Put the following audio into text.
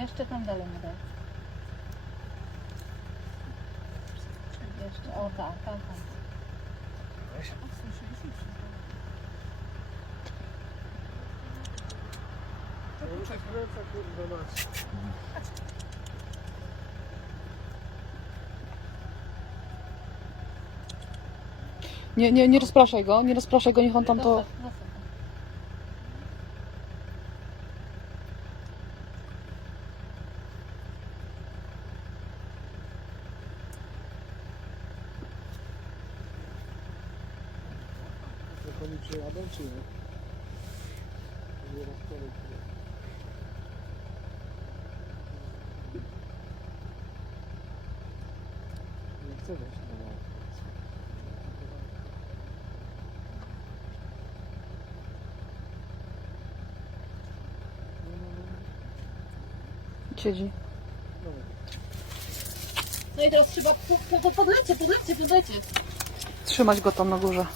Jeszcze tam dalej mu daj. Jeszcze, o tak, tam. Przekręca, kurwa mać. Nie rozpraszaj go, niech on tam to... Zostaw. Jak oni przyjadą, czy nie? Nie rozkładaj. Nie chcę wejść na mało. Siedzi. No i teraz trzeba podlecie. Trzymać go tam na górze.